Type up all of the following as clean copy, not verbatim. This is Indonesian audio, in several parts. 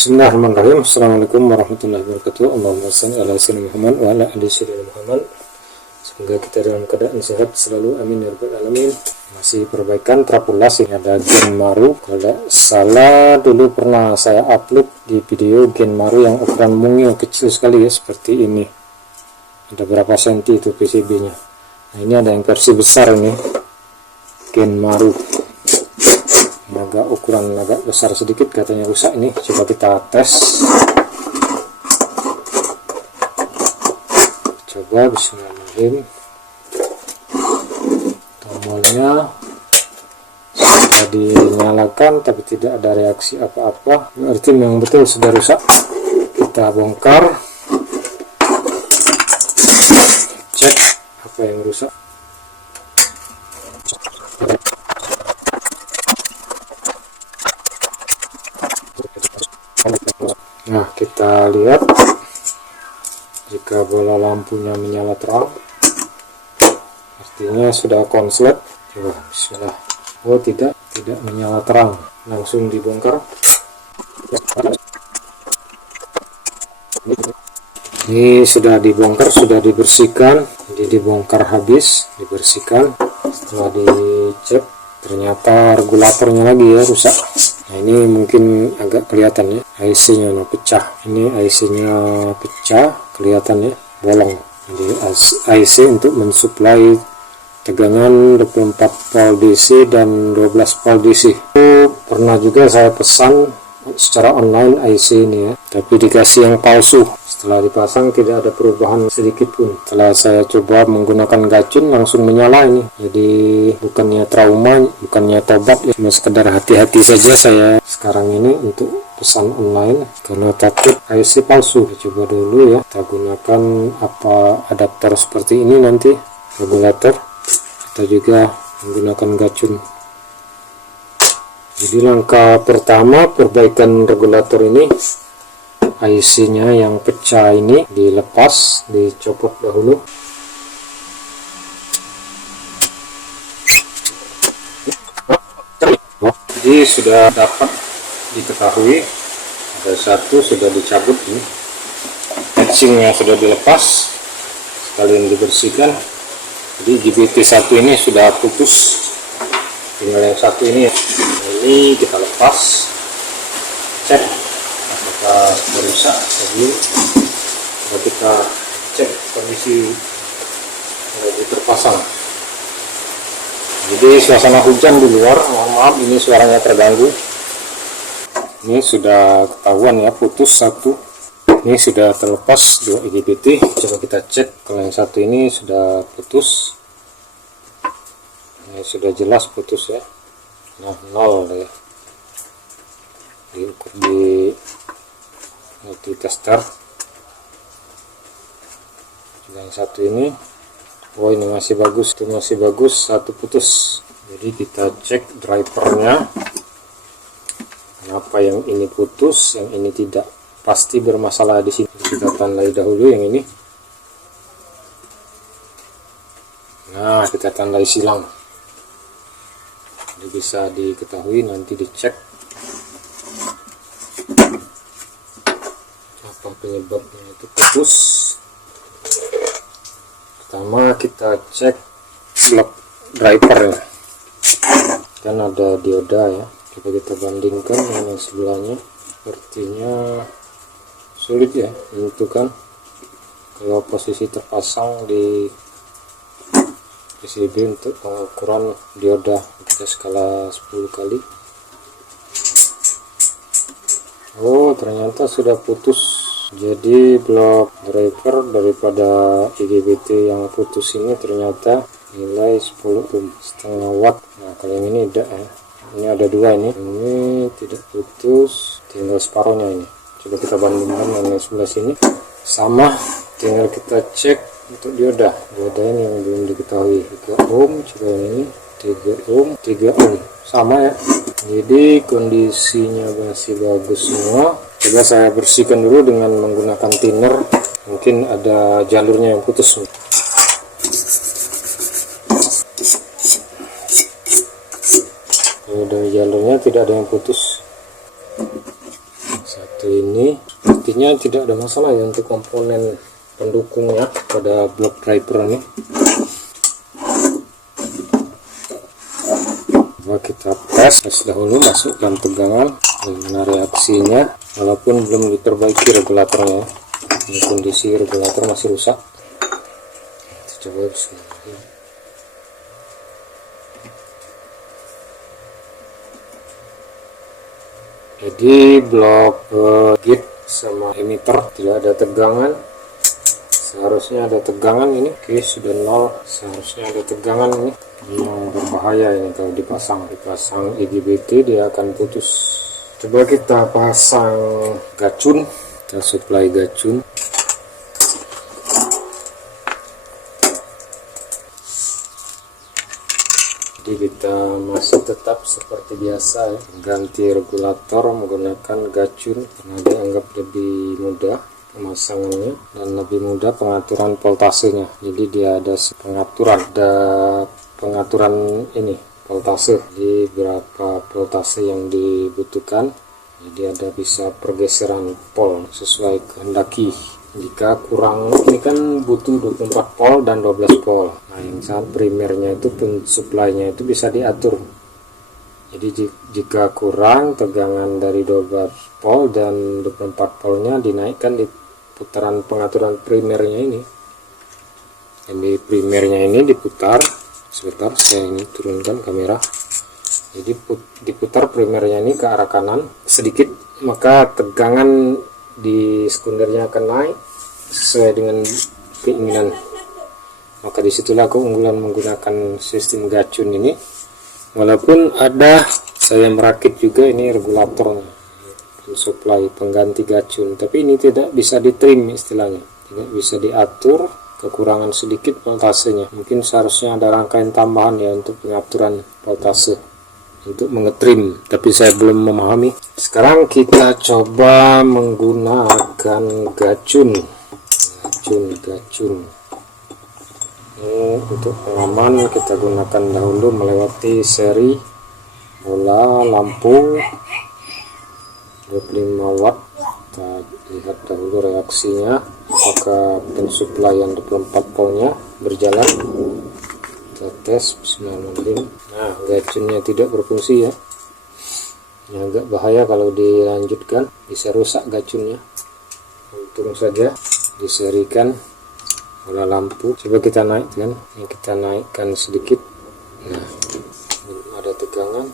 Bismillahirrahmanirrahim. Assalamualaikum warahmatullahi wabarakatuh. Allahumma shalli ala sayyidina Muhammad wa ala ali sayyidina Muhammad. Semoga kita dalam keadaan sehat selalu, amin ya rabbal alamin. Masih perbaikan trapulasi, ada Genmaru. Kalau salah dulu pernah saya upload di video Genmaru yang ukuran mungil kecil sekali ya, seperti ini. Ada berapa senti itu PCB-nya. Nah, ini ada yang versi besar ini, Genmaru. Agak ukuran agak besar sedikit, katanya rusak ini. Coba kita tes. Coba, bismillahirrahmanirrahim. Tombolnya sudah dinyalakan tapi tidak ada reaksi apa-apa, berarti memang betul sudah rusak. Kita bongkar, cek apa yang rusak. Nah, kita lihat jika bola lampunya menyala terang, artinya sudah konslet. Coba, bismillah. Oh, tidak menyala terang. Langsung dibongkar. Ini sudah dibongkar, sudah dibersihkan. Jadi dibongkar habis, dibersihkan. Setelah dicek, ternyata regulatornya lagi ya rusak. Nah, ini mungkin agak kelihatan ya, IC-nya pecah. Ini IC-nya pecah, kelihatan ya, bolong. Jadi IC untuk mensuplai tegangan 24 volt DC dan 12 volt DC. Itu pernah juga saya pesan secara online IC ini ya, tapi dikasih yang palsu. Setelah dipasang tidak ada perubahan sedikit pun. Setelah saya coba menggunakan gacun, langsung menyala ini. Jadi bukannya trauma, bukannya tobat ya, cuma sekedar hati-hati saja saya sekarang ini untuk pesan online karena takut IC palsu. Coba dulu ya, kita gunakan apa adapter seperti ini nanti, regulator. Kita juga menggunakan gacun. Jadi langkah pertama perbaikan regulator ini, IC-nya yang pecah ini dilepas, dicopot dahulu. Jadi sudah dapat diketahui, ada satu sudah dicabut ini, catchingnya sudah dilepas, sekalian dibersihkan. Jadi GBT1 ini sudah putus, tinggal yang satu ini. Ini kita lepas, cek apakah sudah rusak tadi. Coba kita cek kondisi lagi terpasang. Jadi suasana hujan di luar, mohon maaf ini suaranya terganggu. Ini sudah ketahuan ya, putus satu. Ini sudah terlepas 2 IGBT. Coba kita cek kalau yang satu ini sudah putus. Ini sudah jelas putus ya. Nah, 0 ya. Diukur di multitester. Coba yang satu ini. Oh, ini masih bagus, itu masih bagus, satu putus. Jadi kita cek drivernya. Kenapa yang ini putus, yang ini tidak? Pasti bermasalah di sini. Kita tandai dahulu yang ini. Nah, kita tandai silang. Jadi bisa diketahui, nanti dicek apa penyebabnya itu putus. Pertama kita cek blok driver, kan ada dioda ya. Coba kita bandingkan dengan yang sebelahnya. Sepertinya sulit ya menentukan kalau posisi terpasang di PCB untuk pengukuran dioda. Kita skala 10 kali. Oh, ternyata sudah putus. Jadi blok driver daripada IGBT yang putus ini ternyata nilai 10 ohm, setengah watt. Nah, kalau yang ini tidak ya. Ini ada dua ini tidak putus, tinggal separuhnya ini. Coba kita bandingkan dengan yang sebelah sini, sama. Tinggal kita cek untuk dioda ini yang belum diketahui, 3 ohm. Coba yang ini 3 ohm, sama ya. Jadi kondisinya masih bagus semua. Coba saya bersihkan dulu dengan menggunakan thinner, mungkin ada jalurnya yang putus. Dari jalurnya tidak ada yang putus. ini. Sepertinya tidak ada masalah ya untuk komponen pendukungnya pada blok driver ini. Coba kita tes dahulu, masukkan tegangan, bagaimana reaksinya. Walaupun belum diperbaiki regulatornya, ini kondisi regulator masih rusak. Kita coba bismillah. Jadi blok gate sama emitter tidak ada tegangan. Seharusnya ada tegangan ini. Oke, sudah 0. Seharusnya ada tegangan ini. Memang berbahaya ini kalau dipasang IGBT, dia akan putus. Coba kita pasang gacun, kita supply gacun. Jadi kita masih tetap seperti biasa ya, ganti regulator menggunakan gacun karena dianggap lebih mudah pemasangannya dan lebih mudah pengaturan voltasenya. Jadi dia ada pengaturan ini voltase, di berapa voltase yang dibutuhkan. Jadi ada bisa pergeseran pol sesuai kehendaki. Jika kurang, ini kan butuh 24 volt dan 12 volt. Nah, yang saat primernya itu supply-nya itu bisa diatur. Jadi jika kurang tegangan dari 12 volt dan 24 voltnya dinaikkan di putaran pengaturan primernya ini. Jadi primernya ini diputar. Sebentar, saya ini turunkan kamera. Jadi diputar primernya ini ke arah kanan sedikit, maka tegangan di sekundernya akan naik sesuai dengan keinginan. Maka disitulah keunggulan menggunakan sistem gacun ini. Walaupun ada saya merakit juga ini regulatornya, supply pengganti gacun, tapi ini tidak bisa ditrim istilahnya, tidak bisa diatur. Kekurangan sedikit voltasenya. Mungkin seharusnya ada rangkaian tambahan ya untuk pengaturan voltase untuk mengetrim, tapi saya belum memahami. Sekarang kita coba menggunakan gacun. Untuk pengaman kita gunakan dahulu melewati seri bola lampu 25 watt. Kita lihat dahulu reaksinya, apakah pensuplaian 24 voltnya berjalan. Kita tes, bismillahirrahmanirrahim. Nah, gacunnya tidak berfungsi ya. Ini agak bahaya kalau dilanjutkan, bisa rusak gacunnya. Untung saja diserikan bola lampu. Coba kita naikkan, ini kita naikkan sedikit. Nah, belum ada tegangan.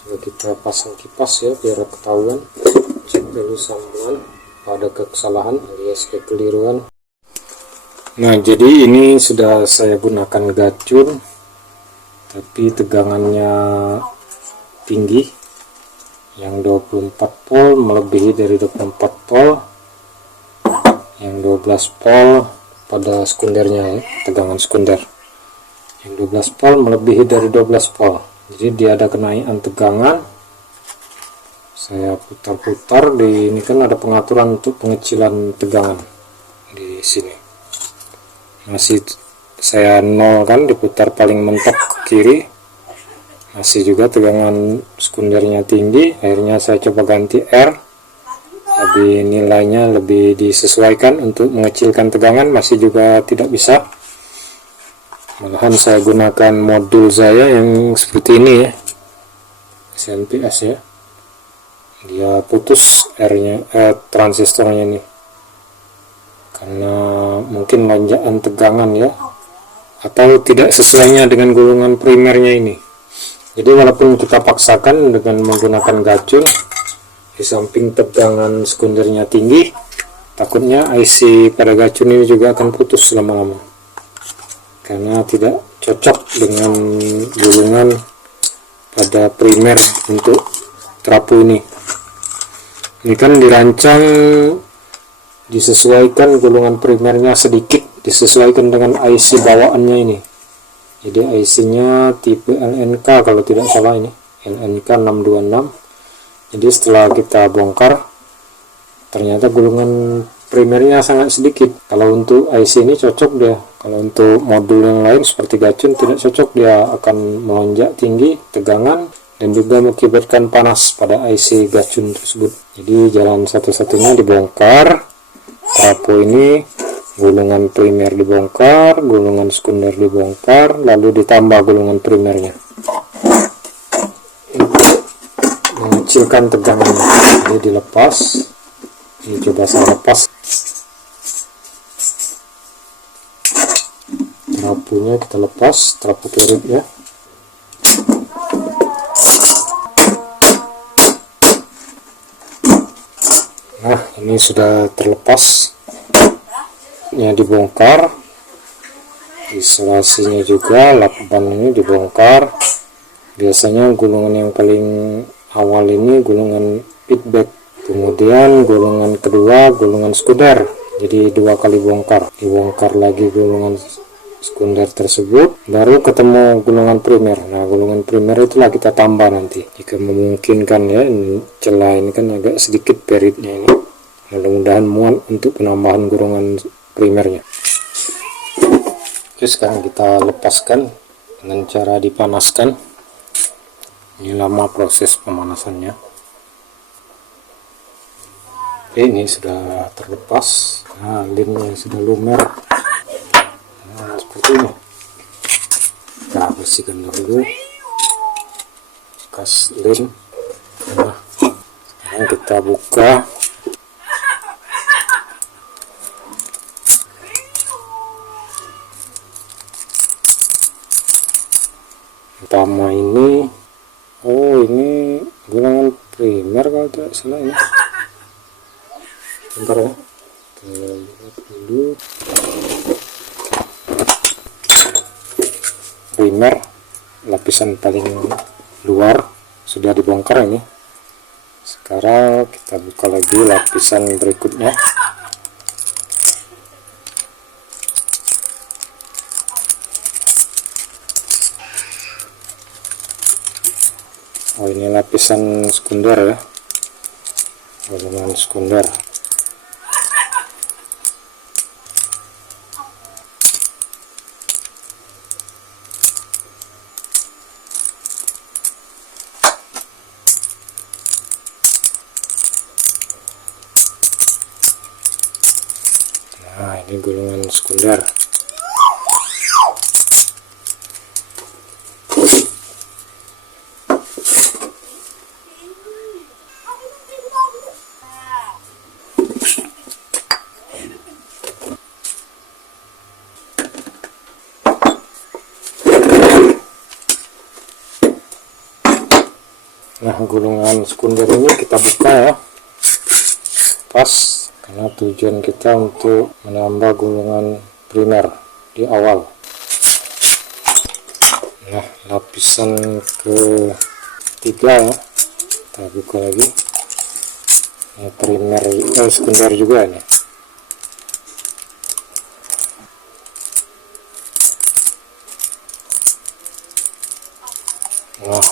Coba kita pasang kipas ya biar ketahuan. Cek dulu sambungan, pada kesalahan alias kekeliruan. Nah, jadi ini sudah saya gunakan gacun, tapi tegangannya tinggi, yang 24 volt melebihi dari 24 volt, yang 12 volt pada sekundernya ya, tegangan sekunder, yang 12 volt melebihi dari 12 volt. Jadi dia ada kenaikan tegangan. Saya putar-putar di ini, kan ada pengaturan untuk pengecilan tegangan di sini. Masih saya nol kan, diputar paling mentok ke kiri, masih juga tegangan sekundernya tinggi. Akhirnya saya coba ganti R, tapi nilainya lebih disesuaikan untuk mengecilkan tegangan, masih juga tidak bisa. Malahan saya gunakan modul saya yang seperti ini ya, SNPS ya, dia putus R-nya, transistornya ini karena mungkin lonjakan tegangan ya, atau tidak sesuainya dengan golongan primernya ini. Jadi walaupun kita paksakan dengan menggunakan gacun, di samping tegangan sekundernya tinggi, takutnya IC pada gacun ini juga akan putus lama-lama karena tidak cocok dengan golongan pada primer untuk trapu ini. Ini kan dirancang disesuaikan golongan primernya sedikit, disesuaikan dengan IC bawaannya ini. Jadi IC-nya tipe LNK kalau tidak salah, ini LNK 626. Jadi setelah kita bongkar, ternyata golongan primernya sangat sedikit. Kalau untuk IC ini cocok dia, kalau untuk modul yang lain seperti gacun tidak cocok, dia akan melonjak tinggi tegangan dan juga mengakibatkan panas pada IC gacun tersebut. Jadi jalan satu-satunya dibongkar, trapo ini, gulungan primer dibongkar, gulungan sekunder dibongkar, lalu ditambah gulungan primernya untuk mengecilkan tegangannya. Jadi dilepas, ini coba saya lepas trapunya, kita lepas trapo peritnya. Nah, ini sudah terlepas, ya dibongkar, isolasinya juga, lakban ini dibongkar. Biasanya gulungan yang paling awal ini gulungan feedback, kemudian gulungan kedua gulungan sekunder, jadi 2 kali bongkar, dibongkar lagi gulungan sekunder tersebut, baru ketemu gulungan primer. Nah, gulungan primer itulah kita tambah nanti jika memungkinkan ya. Ini celah ini kan agak sedikit peritnya ini, mudah-mudahan muat untuk penambahan gulungan primernya. Oke, sekarang kita lepaskan dengan cara dipanaskan. Ini lama proses pemanasannya. Oke, ini sudah terlepas. Nah, lemnya sudah lumer. Nah, seperti ini. Kita bersihkan dulu bekas lem. Nah, sekarang kita buka. Pertama ini, oh ini gulungan primer kalau tidak salah ini. Bentar ya, kita lihat dulu. Primer lapisan paling luar sudah dibongkar ini. Sekarang kita buka lagi lapisan berikutnya. Oh, ini lapisan sekunder ya, gulungan sekunder. Nah, ini gulungan sekunder. Nah, gulungan sekunder ini kita buka ya, pas, karena tujuan kita untuk menambah gulungan primer di awal. Nah, lapisan ketiga ya, kita buka lagi. Ini primer, sekunder juga nih. Nah,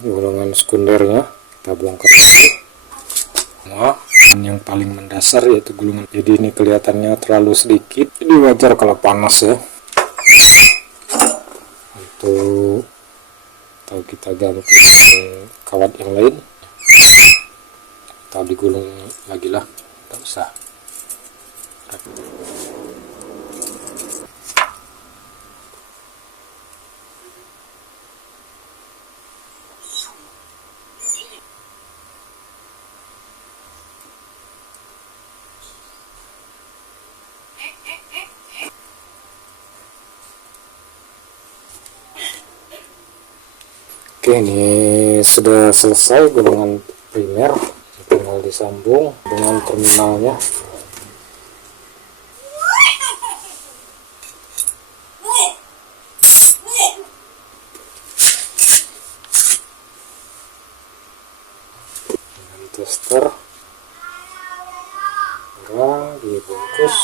gulungan sekundernya kita bongkar lagi. Nah, yang paling mendasar yaitu gulungan. Jadi ini kelihatannya terlalu sedikit, jadi wajar kalau panas ya. Untuk atau kita ganti kawat yang lain, atau digulung lagi lah, tidak usah. Oke, ini sudah selesai gulungan primer, tinggal disambung dengan terminalnya. Dengan tester, enggak dibungkus.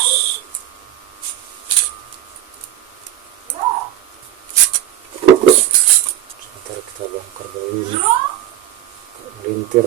Kita bongkar dulu ini, melintir.